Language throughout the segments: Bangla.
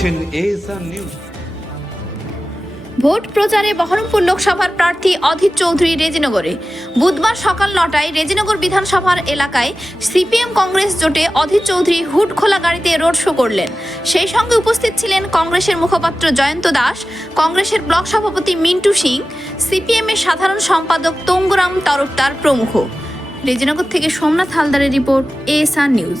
দেখছেন এএসআর নিউজ ভোট প্রচারে বহরমপুর লোকসভার প্রার্থী অধীর চৌধুরী রেজিনগরে। বুধবার সকাল নটায় রেজিনগর বিধানসভার এলাকায় সিপিএম কংগ্রেস জোটে অধীর চৌধুরী হুড খোলা গাড়িতে রোড শো করলেন। সেই সঙ্গে উপস্থিত ছিলেন কংগ্রেসের মুখপাত্র জয়ন্ত দাস, কংগ্রেসের ব্লক সভাপতি মিন্টু সিং, সিপিএম এর সাধারণ সম্পাদক তঙ্গুরাম তরফদার প্রমুখ। রেজিনগর থেকে সোমনাথ হালদারের রিপোর্ট এএসআর নিউজ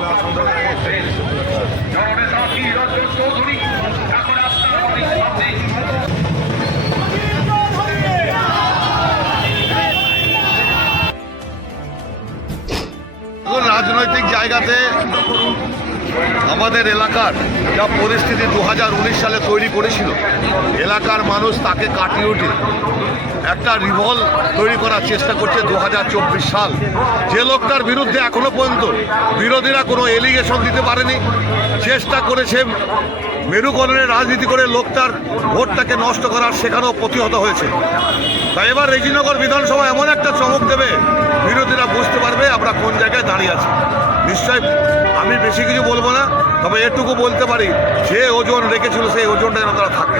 রাজনৈতিক জায়গাতে আমাদের এলাকার যা পরিস্থিতি দু সালে তৈরি করেছিল, এলাকার মানুষ তাকে কাটিয়ে উঠে একটা রিভল তৈরি করার চেষ্টা করছে দু সাল। যে লোকটার বিরুদ্ধে এখনও পর্যন্ত বিরোধীরা কোনো এলিগেশন দিতে পারেনি, চেষ্টা করেছে মেরুকরণের রাজনীতি করে লোকটার ভোটটাকে নষ্ট করার, সেখানেও প্রতিহত হয়েছে। তাই এবার রেজিনগর বিধানসভা এমন একটা চমক দেবে, বিরোধীরা বুঝতে পারবে আমরা কোন জায়গায় দাঁড়িয়ে আছি। নিশ্চয় আমি বেশি কিছু বলব না, তবে এটুকু বলতে পারি, যে ওজন রেখেছিল সেই ওজনটা যেন তারা থাকে।